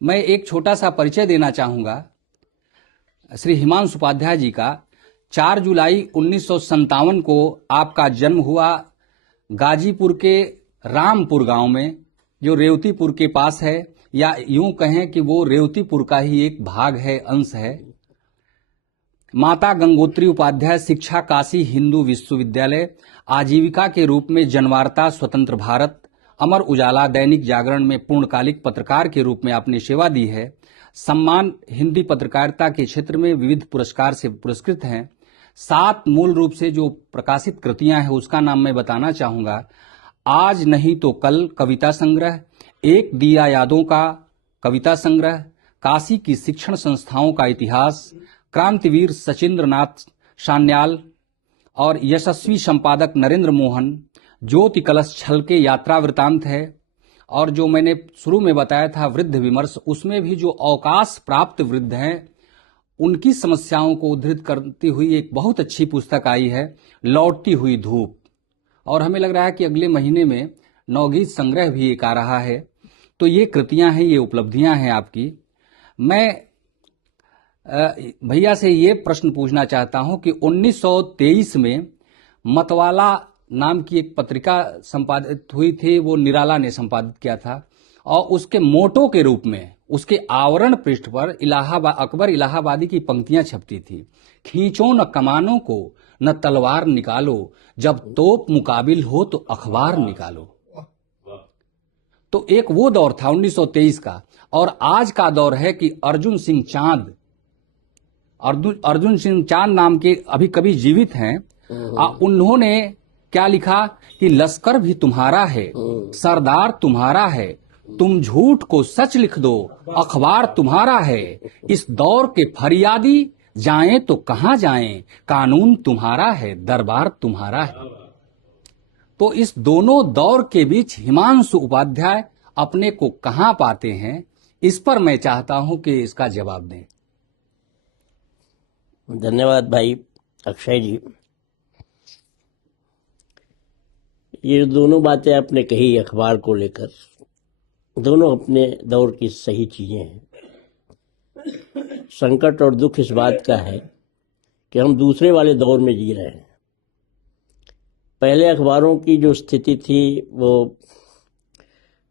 मैं एक छोटा सा परिचय देना चाहूँगा श्री हिमांशु उपाध्याय जी का। 4 जुलाई 1957 को आपका जन्म हुआ गाजीपुर के रामपुर गांव में, जो रेवतीपुर के पास है, या यूं कहें कि वो रेवतीपुर का ही एक भाग है, अंश है। माता गंगोत्री उपाध्याय शिक्षा काशी हिंदू विश्वविद्यालय, आजीविका के रूप में जनवार्ता, स्वतंत्र भारत, अमर उजाला, दैनिक जागरण में पूर्णकालिक पत्रकार के रूप में आपने सेवा दी है। सम्मान हिंदी पत्रकारिता के क्षेत्र में विविध पुरस्कार से पुरस्कृत हैं। 7 मूल रूप से जो प्रकाशित कृतियां हैं उसका नाम मैं बताना चाहूंगा। आज नहीं तो कल कविता संग्रह, एक दिया यादों का कविता संग्रह, काशी की शिक्षण संस्थाओं का इतिहास, क्रांतिवीर सचिंद्र नाथ सान्याल और यशस्वी संपादक नरेंद्र मोहन, ज्योति कलश छलके यात्रा वृतांत है, और जो मैंने शुरू में बताया था वृद्ध विमर्श, उसमें भी जो अवकाश प्राप्त वृद्ध हैं उनकी समस्याओं को उद्धृत करती हुई एक बहुत अच्छी पुस्तक आई है, लौटती हुई धूप। और हमें लग रहा है कि अगले महीने में नवगीत संग्रह भी एक आ रहा है। तो ये कृतियां हैं, ये उपलब्धियां हैं आपकी। मैं भैया से ये प्रश्न पूछना चाहता हूं कि 1923 में मतवाला नाम की एक पत्रिका संपादित हुई थी, वो निराला ने संपादित किया था, और उसके मोटो के रूप में उसके आवरण पृष्ठ पर अकबर इलाहाबादी की पंक्तियां छपती थी। खींचो न कमानों को, न तलवार निकालो, जब तोप मुकाबिल हो तो अखबार निकालो। तो एक वो दौर था 1923 का। और आज का दौर है कि अर्जुन सिंह चांद नाम के अभी कभी जीवित हैं। उन्होंने क्या लिखा कि लश्कर भी तुम्हारा है, सरदार तुम्हारा है, तुम झूठ को सच लिख दो, अखबार तुम्हारा है। इस दौर के फरियादी जाएं तो कहां जाएं, कानून तुम्हारा है, दरबार तुम्हारा है। तो इस दोनों दौर के बीच हिमांशु उपाध्याय अपने को कहां पाते हैं, इस पर मैं चाहता हूं कि इसका जवाब दें। धन्यवाद भाई अक्षय जी। ये दोनों बातें आपने कही अखबार को लेकर, दोनों अपने दौर की सही चीजें हैं। संकट और दुख इस बात का है कि हम दूसरे वाले दौर में जी रहे हैं। पहले अखबारों की जो स्थिति थी वो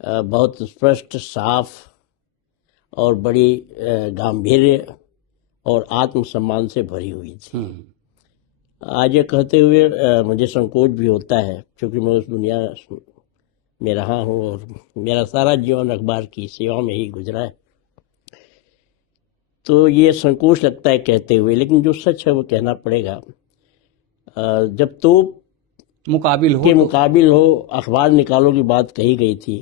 बहुत स्पष्ट, साफ और बड़ी गांभीर्य और आत्मसम्मान से भरी हुई थी। आज ये कहते हुए मुझे संकोच भी होता है, क्योंकि मैं उस दुनिया में रहा हूँ और मेरा सारा जीवन अखबार की सेवा में ही गुजरा है। तो ये संकोच लगता है कहते हुए, लेकिन जो सच है वो कहना पड़ेगा। जब तो मुकाबिल हो अखबार निकालो की बात कही गई थी,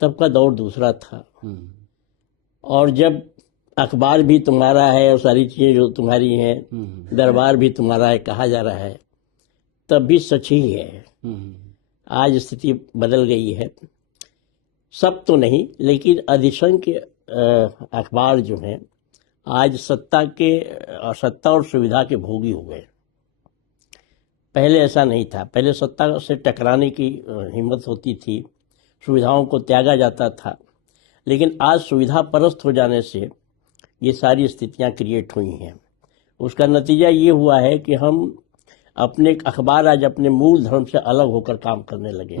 तब का दौर दूसरा था। और जब अखबार भी तुम्हारा है और सारी चीजें जो तुम्हारी हैं, दरबार भी तुम्हारा है कहा जा रहा है, तब भी सच ही है। आज स्थिति बदल गई है, सब तो नहीं, लेकिन अधिसंख्य अखबार जो हैं आज सत्ता और सुविधा के भोगी हो गए। पहले ऐसा नहीं था। पहले सत्ता से टकराने की हिम्मत होती थी, सुविधाओं को त्यागा जाता था, लेकिन आज सुविधा परस्त हो जाने से ये सारी स्थितियां क्रिएट हुई हैं। उसका नतीजा ये हुआ है कि हम अपने अखबार आज अपने मूल धर्म से अलग होकर काम करने लगे।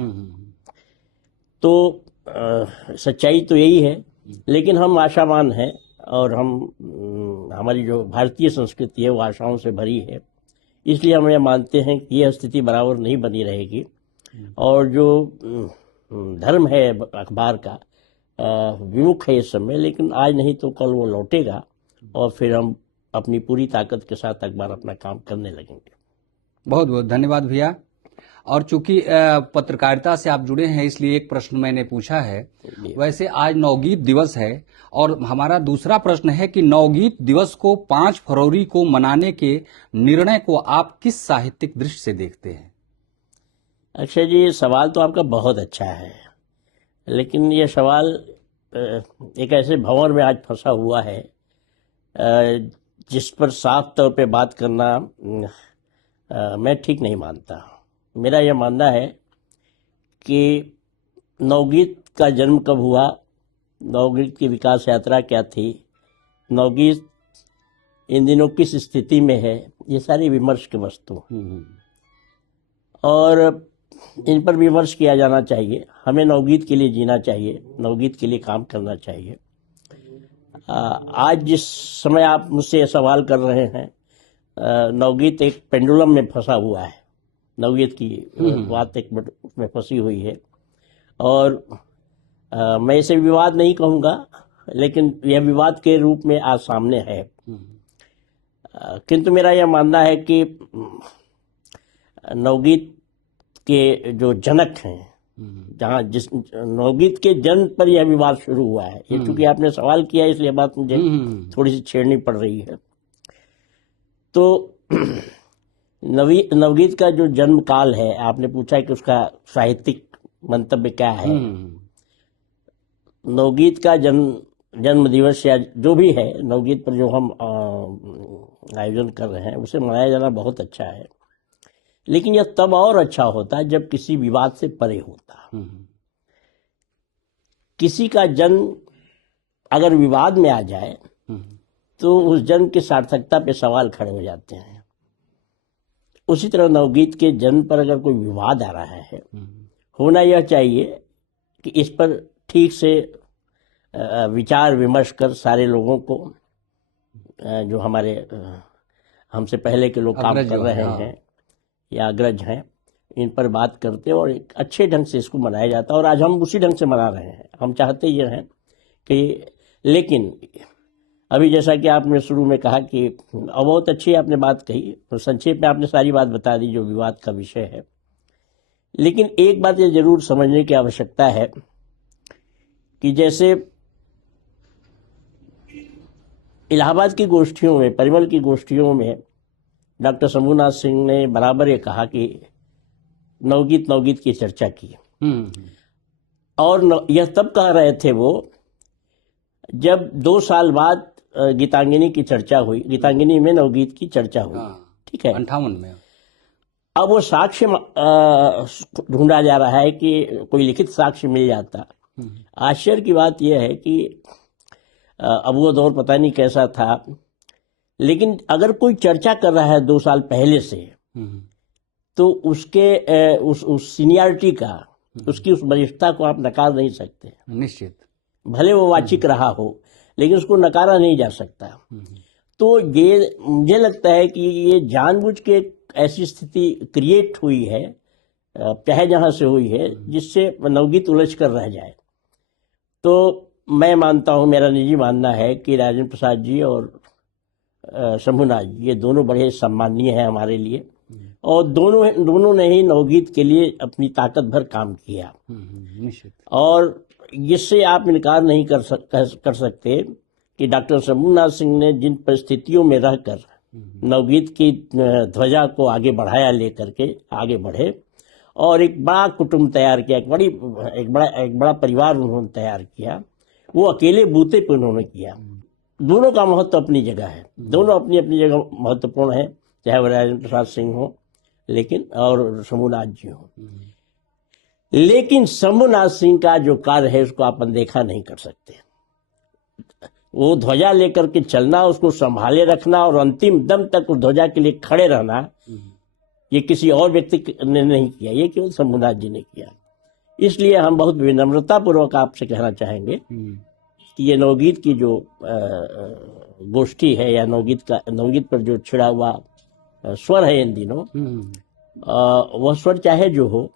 तो सच्चाई तो यही है, लेकिन हम आशावान हैं और हमारी जो भारतीय संस्कृति है वो आशाओं से भरी है। इसलिए हम यह मानते हैं कि यह स्थिति बराबर नहीं बनी रहेगी, और जो धर्म है अखबार का विमुख है इस समय, लेकिन आज नहीं तो कल वो लौटेगा और फिर हम अपनी पूरी ताकत के साथ अखबार अपना काम करने लगेंगे। बहुत बहुत धन्यवाद भैया। और चूंकि पत्रकारिता से आप जुड़े हैं, इसलिए एक प्रश्न मैंने पूछा है। वैसे आज नवगीत दिवस है, और हमारा दूसरा प्रश्न है कि नवगीत दिवस को 5 फरवरी को मनाने के निर्णय को आप किस साहित्यिक दृष्टि से देखते हैं? अक्षय जी, सवाल तो आपका बहुत अच्छा है, लेकिन ये सवाल एक ऐसे भंवर में आज फंसा हुआ है जिस पर साफ तौर पे बात करना मैं ठीक नहीं मानता। मेरा यह मानना है कि नवगीत का जन्म कब हुआ नवगीत की विकास यात्रा क्या थी, नवगीत इन दिनों किस स्थिति में है, ये सारी विमर्श की वस्तु और इन पर विमर्श किया जाना चाहिए। हमें नवगीत के लिए जीना चाहिए, नवगीत के लिए काम करना चाहिए। आज जिस समय आप मुझसे ये सवाल कर रहे हैं, नवगीत एक पेंडुलम में फंसा हुआ है, नवगीत की बात एक उसमें फंसी हुई है और मैं इसे विवाद नहीं कहूँगा, लेकिन यह विवाद के रूप में आज सामने है। किंतु मेरा यह मानना है कि नवगीत के जो जनक हैं, जहाँ जिस नवगीत के जन्म पर यह विवाद शुरू हुआ है, ये चूंकि आपने सवाल किया इसलिए बात मुझे थोड़ी सी छेड़नी पड़ रही है। तो नवगीत का जो जन्म काल है, आपने पूछा कि उसका साहित्यिक मंतव्य क्या है। नवगीत का जन्म दिवस या जो भी है, नवगीत पर जो हम आयोजन कर रहे हैं उसे मनाया जाना बहुत अच्छा है, लेकिन यह तब और अच्छा होता जब किसी विवाद से परे होता। किसी का जन्म अगर विवाद में आ जाए तो उस जन्म की सार्थकता पे सवाल खड़े हो जाते हैं। उसी तरह नवगीत के जन्म पर अगर कोई विवाद आ रहा है, होना यह चाहिए कि इस पर ठीक से विचार विमर्श कर सारे लोगों को, जो हमारे हमसे पहले के लोग काम कर रहे हैं या अग्रज हैं, इन पर बात करते और एक अच्छे ढंग से इसको मनाया जाता है। और आज हम उसी ढंग से मना रहे हैं। हम चाहते ये हैं कि, लेकिन अभी जैसा कि आपने शुरू में कहा कि बहुत अच्छी आपने बात कही, तो संक्षेप में आपने सारी बात बता दी जो विवाद का विषय है। लेकिन एक बात ये जरूर समझने की आवश्यकता है कि जैसे इलाहाबाद की गोष्ठियों में, परिमल की गोष्ठियों में डॉक्टर शंभूनाथ सिंह ने बराबर ये कहा कि नवगीत की चर्चा की, और यह तब कह रहे थे वो जब 2 साल बाद गीतांगिनी की चर्चा हुई, गीतांगिनी में नवगीत की चर्चा हुई। ठीक है, 58 में। अब वो साक्ष्य ढूंढा जा रहा है कि कोई लिखित साक्ष्य मिल जाता। आश्चर्य की बात यह है कि अब वो दौर पता नहीं कैसा था, लेकिन अगर कोई चर्चा कर रहा है 2 साल पहले से, तो उसके उस सीनियरिटी का, उसकी उस वरिष्ठता को आप नकार नहीं सकते। निश्चित, भले वो वाचिक रहा हो, लेकिन उसको नकारा नहीं जा सकता। तो ये मुझे लगता है कि ये जानबूझ के ऐसी स्थिति क्रिएट हुई है, चाहे जहां से हुई है, जिससे नवगीत उलझ कर रह जाए। तो मैं मानता हूं, मेरा निजी मानना है कि राजेंद्र प्रसाद जी और शंभूनाथ जी, ये दोनों बड़े सम्माननीय हैं हमारे लिए, और दोनों ने ही नवगीत के लिए अपनी ताकत भर काम किया। और इससे आप इनकार नहीं कर सकते कि डॉक्टर शंभूनाथ सिंह ने जिन परिस्थितियों में रहकर नवगीत की ध्वजा को आगे बढ़ाया, लेकर के आगे बढ़े और एक बड़ा कुटुंब तैयार किया, एक बड़ा परिवार उन्होंने तैयार किया, वो अकेले बूते पे उन्होंने किया। दोनों का महत्व अपनी जगह है, दोनों अपनी अपनी जगह महत्वपूर्ण है, चाहे वो राजेंद्र प्रसाद सिंह हो लेकिन और शंभूनाथ जी हो। लेकिन शंभूनाथ सिंह का जो कार्य है उसको आप अनदेखा नहीं कर सकते। वो ध्वजा लेकर के चलना, उसको संभाले रखना और अंतिम दम तक उस ध्वजा के लिए खड़े रहना, ये किसी और व्यक्ति ने नहीं किया, ये केवल शंभूनाथ जी ने किया। इसलिए हम बहुत विनम्रता पूर्वक आपसे कहना चाहेंगे कि ये नवगीत की जो गोष्ठी है या नवगीत पर जो छिड़ा हुआ स्वर है इन दिनों, वह स्वर चाहे जो हो,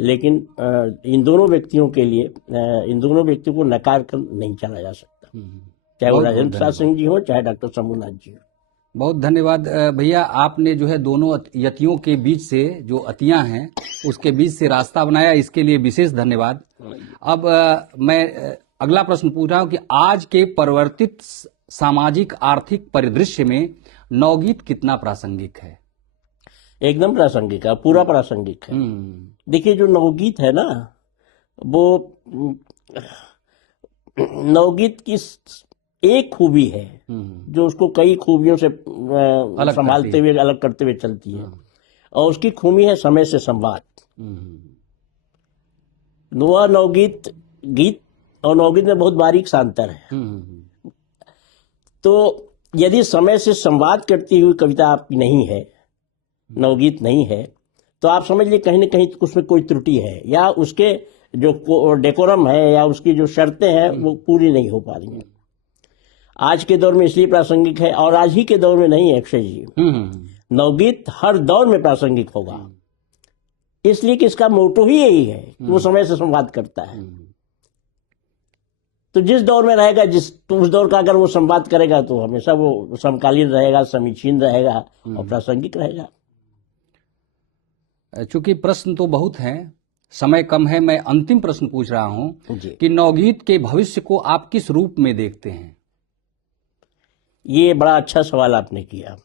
लेकिन इन दोनों व्यक्तियों के लिए, इन दोनों व्यक्तियों को नकार कर नहीं चला जा सकता, चाहे वो राजेंद्र प्रसाद सिंह जी हो चाहे डॉक्टर शंभूनाथ जी हो। बहुत धन्यवाद भैया, आपने जो है दोनों यतियों के बीच से, जो अतियां हैं उसके बीच से रास्ता बनाया, इसके लिए विशेष धन्यवाद। अब मैं अगला प्रश्न पूछ रहा हूं कि आज के परिवर्तित सामाजिक आर्थिक परिदृश्य में नवगीत कितना प्रासंगिक है? एकदम प्रासंगिक है, पूरा प्रासंगिक है। देखिए, जो नवगीत है ना, वो नवगीत की एक खूबी है जो उसको कई खूबियों से संभालते हुए, अलग करते हुए चलती है, और उसकी खूबी है समय से संवाद। वह नवगीत गीत और नवगीत में बहुत बारीक सा अंतर है। तो यदि समय से संवाद करती हुई कविता आपकी नहीं है, नवगीत नहीं है, तो आप समझ लीजिए कहीं ना कहीं उसमें कोई त्रुटि है, या उसके जो डेकोरम है या उसकी जो शर्तें हैं वो पूरी नहीं हो पा रही हैं। आज के दौर में इसलिए प्रासंगिक है, और आज ही के दौर में नहीं है अक्षय जी, नवगीत हर दौर में प्रासंगिक होगा, इसलिए कि इसका मोटो ही यही है कि वो समय से संवाद करता है। तो जिस दौर में रहेगा, उस दौर का अगर वो संवाद करेगा तो हमेशा वो समकालीन रहेगा, समीचीन रहेगा और प्रासंगिक रहेगा। चूंकि प्रश्न तो बहुत हैं, समय कम है, मैं अंतिम प्रश्न पूछ रहा हूं जी। कि नवगीत के भविष्य को आप किस रूप में देखते हैं? ये बड़ा अच्छा सवाल आपने किया,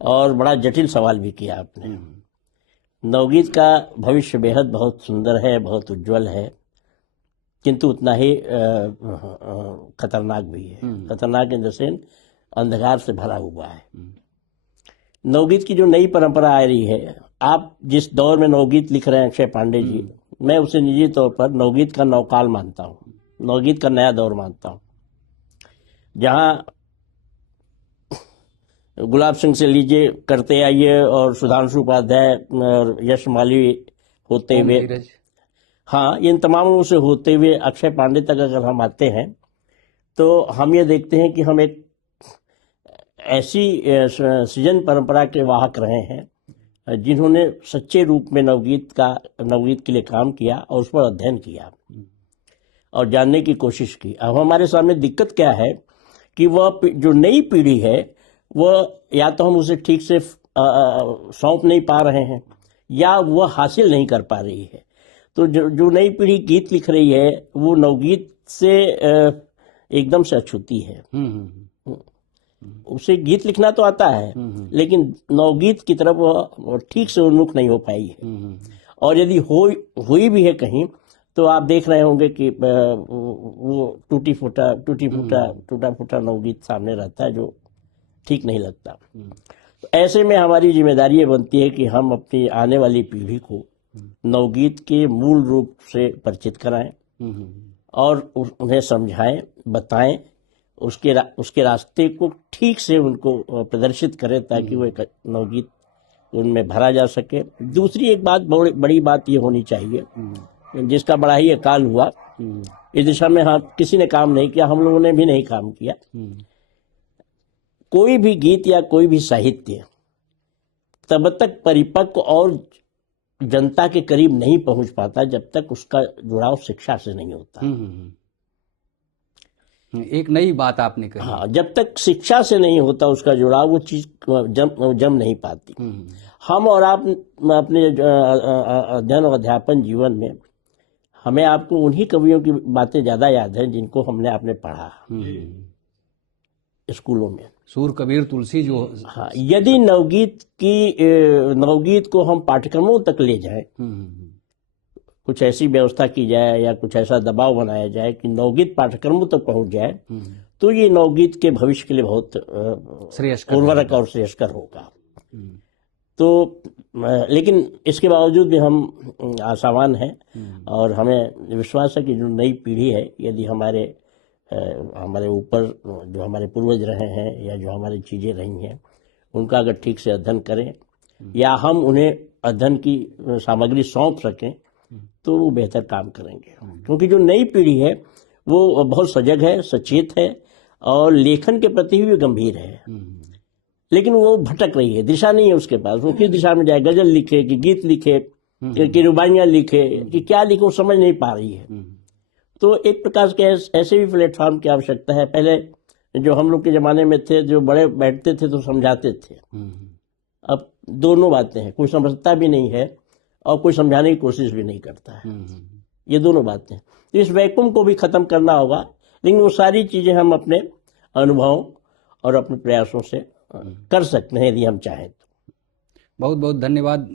और बड़ा जटिल सवाल भी किया आपने। नवगीत का भविष्य बेहद बहुत सुंदर है, बहुत उज्जवल है, किंतु उतना ही खतरनाक भी है। खतरनाक इन द सेंस अंधकार से भरा हुआ है। नवगीत की जो नई परंपरा आ रही है, आप जिस दौर में नवगीत लिख रहे हैं अक्षय पांडे जी, मैं उसे निजी तौर पर नवगीत का नवकाल मानता हूँ, नवगीत का नया दौर मानता हूँ, जहाँ गुलाब सिंह से लीजिए करते आइए और सुधांशु उपाध्याय और यश माली होते हुए, हाँ, इन तमामों से होते हुए अक्षय पांडे तक अगर हम आते हैं तो हम ये देखते हैं कि हम एक ऐसी सृजन परंपरा के वाहक रहे हैं जिन्होंने सच्चे रूप में नवगीत के लिए काम किया और उस पर अध्ययन किया और जानने की कोशिश की। अब हमारे सामने दिक्कत क्या है कि वह जो नई पीढ़ी है वह या तो हम उसे ठीक से सौंप नहीं पा रहे हैं या वह हासिल नहीं कर पा रही है। तो जो नई पीढ़ी गीत लिख रही है वो नवगीत से एकदम से अछूती है। उसे गीत लिखना तो आता है, लेकिन नवगीत की तरफ वह ठीक से उन्मुख नहीं हो पाई है। और यदि हुई भी है कहीं, तो आप देख रहे होंगे कि वो टूटा फूटा नवगीत सामने रहता है जो ठीक नहीं लगता। तो ऐसे में हमारी जिम्मेदारी ये बनती है कि हम अपनी आने वाली पीढ़ी को नवगीत के मूल रूप से परिचित कराएं और उन्हें समझाएं, बताएं, उसके रास्ते को ठीक से उनको प्रदर्शित करें ताकि वो नवगीत उनमें भरा जा सके। दूसरी एक बात, बड़ी बात ये होनी चाहिए, जिसका बड़ा ही अकाल हुआ, इस दिशा में हाँ किसी ने काम नहीं किया, हम लोगों ने भी नहीं काम किया। कोई भी गीत या कोई भी साहित्य तब तक परिपक्व और जनता के करीब नहीं पहुंच पाता जब तक उसका जुड़ाव शिक्षा से नहीं होता। एक नई बात आपने कही। हाँ, जब तक शिक्षा से नहीं होता उसका जुड़ाव, वो चीज जम नहीं पाती। हम और आप अपने अध्ययन और अध्यापन जीवन में हमें आपको उन्हीं कवियों की बातें ज्यादा याद हैं जिनको आपने पढ़ा स्कूलों में। सूर कबीर तुलसी जो, हाँ, यदि नवगीत को हम पाठ्यक्रमों तक ले जाएं, कुछ ऐसी व्यवस्था की जाए या कुछ ऐसा दबाव बनाया जाए कि नवगीत पाठ्यक्रमों तक पहुंच जाए, तो ये नवगीत के भविष्य के लिए बहुत उर्वरक और श्रेयस्कर होगा। तो लेकिन इसके बावजूद भी हम आशावान हैं और हमें विश्वास है कि जो नई पीढ़ी है, यदि हमारे ऊपर जो हमारे पूर्वज रहे हैं या जो हमारी चीजें रही हैं उनका अगर ठीक से अध्ययन करें या हम उन्हें अध्ययन की सामग्री सौंप सकें तो वो बेहतर काम करेंगे। क्योंकि जो नई पीढ़ी है वो बहुत सजग है, सचेत है और लेखन के प्रति भी गंभीर है, लेकिन वो भटक रही है, दिशा नहीं है उसके पास। वो किस दिशा में जाए, गजल लिखे कि गीत लिखे कि रुबाइयां लिखे कि क्या लिखे, वो समझ नहीं पा रही है। तो एक प्रकार के ऐसे भी प्लेटफॉर्म की आवश्यकता है। पहले जो हम लोग के जमाने में थे, जो बड़े बैठते थे तो समझाते थे, अब दोनों बातें हैं, कोई समझता भी नहीं है और कोई समझाने की कोशिश भी नहीं करता है। ये दोनों बातें, तो इस वैक्यूम को भी खत्म करना होगा, लेकिन वो सारी चीजें हम अपने अनुभवों और अपने प्रयासों से कर सकते हैं यदि हम चाहें तो। बहुत बहुत धन्यवाद।